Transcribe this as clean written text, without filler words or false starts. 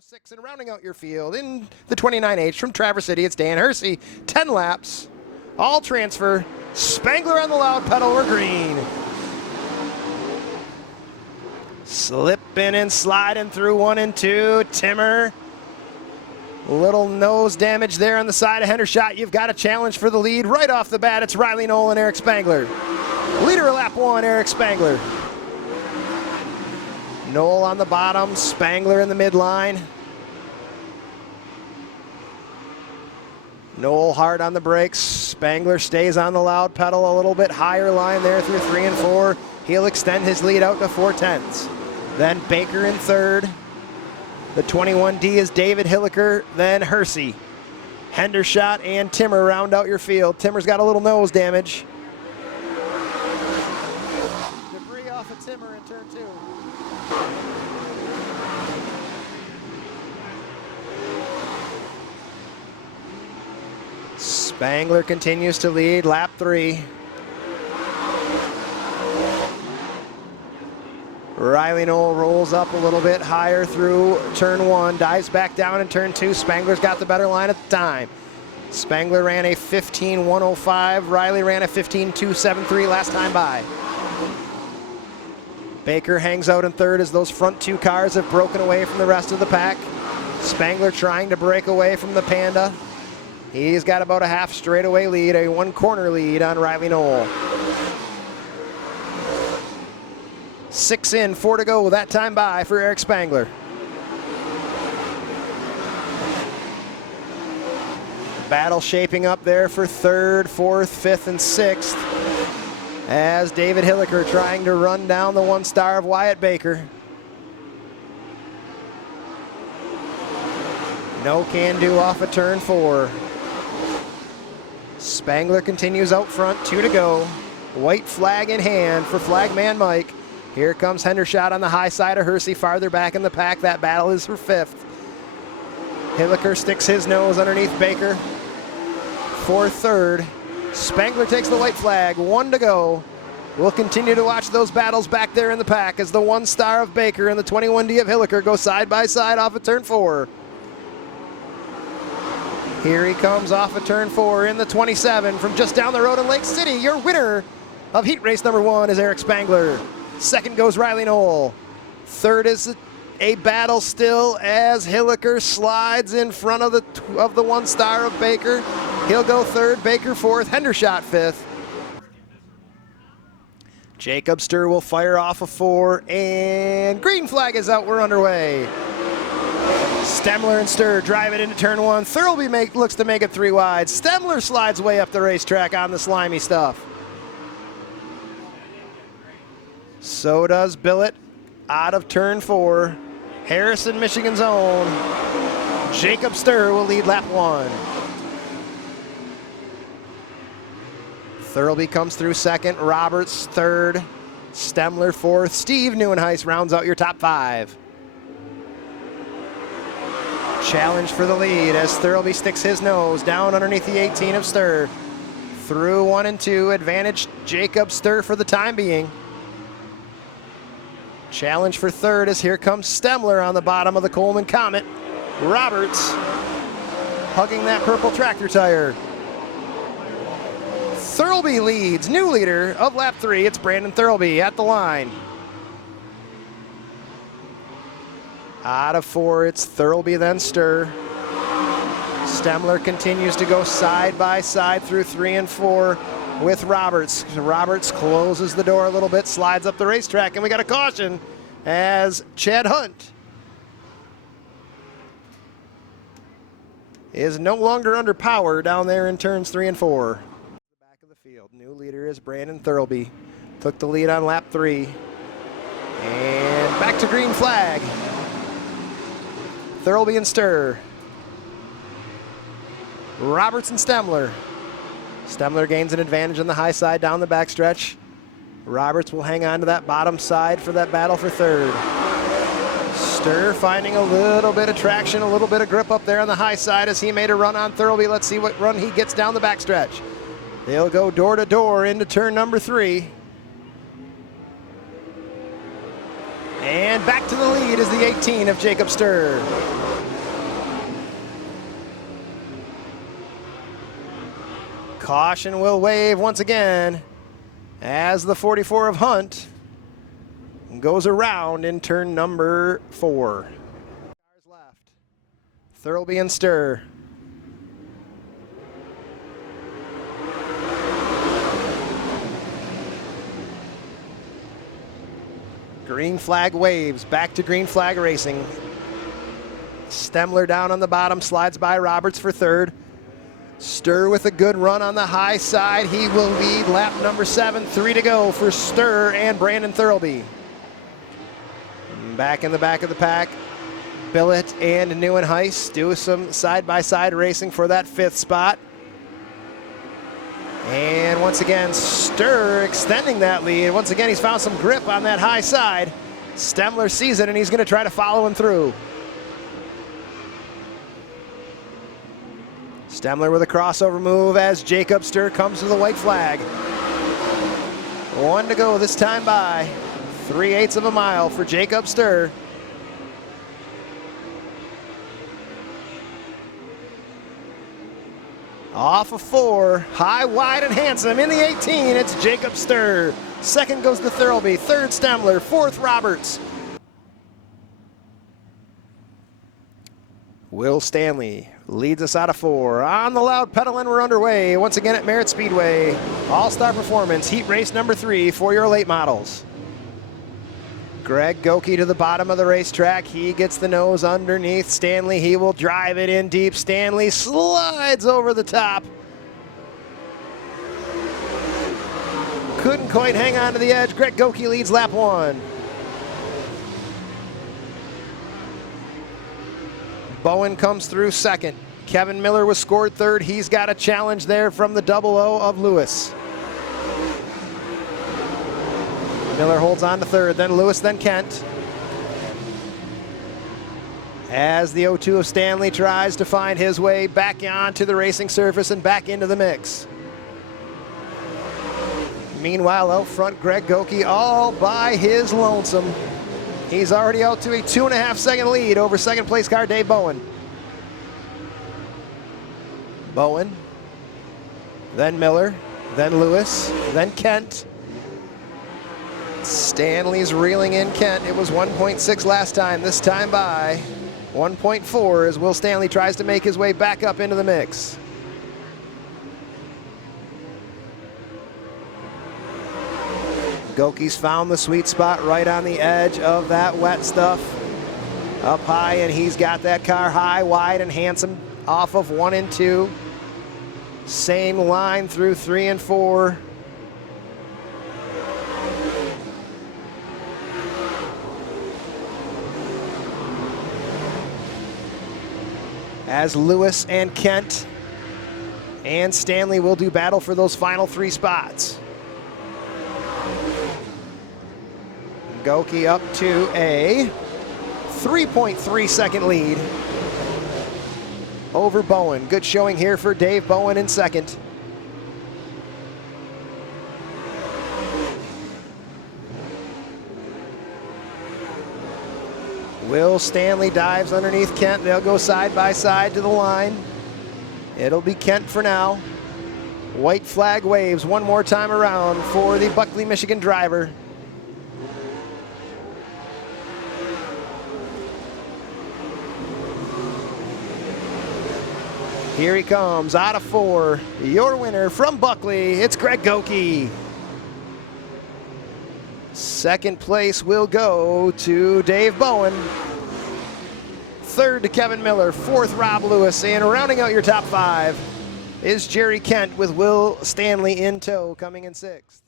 1:06 and rounding out your field in the 29H from Traverse City, it's Dan Hersey. 10 laps, all transfer. Spangler on the loud pedal, we're green. Slipping and sliding through 1 and 2. Timmer. Little nose damage there on the side of Hendershot. You've got a challenge for the lead right off the bat. It's Riley Knoll and Eric Spangler. Leader of lap 1, Eric Spangler. Knoll on the bottom, Spangler in the midline. Knoll hard on the brakes. Spangler stays on the loud pedal, a little bit higher line there through 3 and 4. He'll extend his lead out to 4/10. Then Baker in third. The 21D is David Hilliker, then Hersey. Hendershot and Timmer round out your field. Timmer's got a little nose damage. Debris off of Timmer in turn 2. Spangler continues to lead, lap 3. Riley Knoll rolls up a little bit higher through turn 1, dives back down in turn 2. Spangler's got the better line at the time. Spangler ran a 15:105. Riley ran a 15:273 last time by. Baker hangs out in third as those front 2 cars have broken away from the rest of the pack. Spangler trying to break away from the Panda. He's got about a half straightaway lead, a 1 corner lead on Riley Knoll. 6 in, 4 to go, that time by for Eric Spangler. Battle shaping up there for 3rd, 4th, 5th, and 6th as David Hilliker trying to run down the 1 star of Wyatt Baker. No can do off of turn 4. Spangler continues out front, 2 to go. White flag in hand for flagman Mike. Here comes Hendershot on the high side of Hersey, farther back in the pack. That battle is for 5th. Hilliker sticks his nose underneath Baker for 3rd. Spangler takes the white flag, 1 to go. We'll continue to watch those battles back there in the pack as the 1 star of Baker and the 21D of Hilliker go side by side off of turn 4. Here he comes off of turn 4 in the 27 from just down the road in Lake City. Your winner of heat race number 1 is Eric Spangler. 2nd goes Riley Knoll. 3rd is a battle still as Hilliker slides in front of the 1 star of Baker. He'll go 3rd, Baker 4th, Hendershot 5th. Jacob Sturr will fire off a 4, and green flag is out, we're underway. Stemler and Sturr drive it into turn 1. Thurlby looks to make it 3 wide. Stemler slides way up the racetrack on the slimy stuff. So does Billett out of turn 4. Harrison, Michigan's own. Jacob Sturr will lead lap 1. Thurlby comes through 2nd. Roberts 3rd. Stemler 4th. Steve Neuenhuis rounds out your top 5. Challenge for the lead as Thurlby sticks his nose down underneath the 18 of Sturr. Through 1 and 2. Advantage Jacob Sturr for the time being. Challenge for 3rd as here comes Stemler on the bottom of the Coleman Comet. Roberts hugging that purple tractor tire. Thurlby leads, new leader of lap 3. It's Brandon Thurlby at the line. Out of 4, it's Thurlby, then Sturr. Stemler continues to go side by side through 3 and 4 with Roberts. Roberts closes the door a little bit, slides up the racetrack, and we got a caution as Chad Hunt is no longer under power down there in turns 3 and 4. Back of the field, new leader is Brandon Thurlby. Took the lead on lap 3. And back to green flag. Thurlby and Sturr. Roberts and Stemler. Stemler gains an advantage on the high side down the backstretch. Roberts will hang on to that bottom side for that battle for 3rd. Sturr finding a little bit of traction, a little bit of grip up there on the high side as he made a run on Thurlby. Let's see what run he gets down the backstretch. They'll go door to door into turn number 3. And back to the lead is the 18 of Jacob Sturr. Caution will wave once again as the 44 of Hunt goes around in turn number 4. Cars left. Thurlby and Sturr. Green flag waves, back to green flag racing. Stemler down on the bottom, slides by Roberts for third. Sturr with a good run on the high side. He will lead lap number 7, 3 to go for Sturr and Brandon Thurlby. Back in the back of the pack, Billett and Neuenhuis do some side-by-side racing for that 5th spot. And once again, Sturr extending that lead. Once again, he's found some grip on that high side. Stemler sees it, and he's going to try to follow him through. Stemler with a crossover move as Jacob Sturr comes to the white flag. 1 to go this time by. 3/8 of a mile for Jacob Sturr. Off of 4, high, wide, and handsome. In the 18, it's Jacob Sturr. Second goes to Thurlby, third Stemler, fourth Roberts. Will Stanley leads us out of 4. On the loud pedal, and we're underway once again at Merritt Speedway. All-Star Performance, heat race number 3 for your late models. Greg Goki to the bottom of the racetrack. He gets the nose underneath Stanley. He will drive it in deep. Stanley slides over the top. Couldn't quite hang on to the edge. Greg Goki leads lap 1. Bowen comes through second. Kevin Miller was scored third. He's got a challenge there from the 00 of Lewis. Miller holds on to third, then Lewis, then Kent. As the 02 of Stanley tries to find his way back onto the racing surface and back into the mix. Meanwhile, out front, Greg Goki all by his lonesome. He's already out to a 2.5-second lead over second place car Dave Bowen. Bowen, then Miller, then Lewis, then Kent. Stanley's reeling in Kent. It was 1.6 last time, this time by 1.4 as Will Stanley tries to make his way back up into the mix. Goki's found the sweet spot right on the edge of that wet stuff. Up high, and he's got that car high, wide, and handsome off of 1 and 2. Same line through 3 and 4. As Lewis and Kent and Stanley will do battle for those final 3 spots. Goki up to a 3.3-second lead over Bowen. Good showing here for Dave Bowen in second. Will Stanley dives underneath Kent. They'll go side by side to the line. It'll be Kent for now. White flag waves one more time around for the Buckley, Michigan driver. Here he comes out of 4. Your winner from Buckley, it's Greg Goki. Second place will go to Dave Bowen. Third to Kevin Miller. Fourth, Rob Lewis. And rounding out your top 5 is Jerry Kent with Will Stanley in tow, coming in 6th.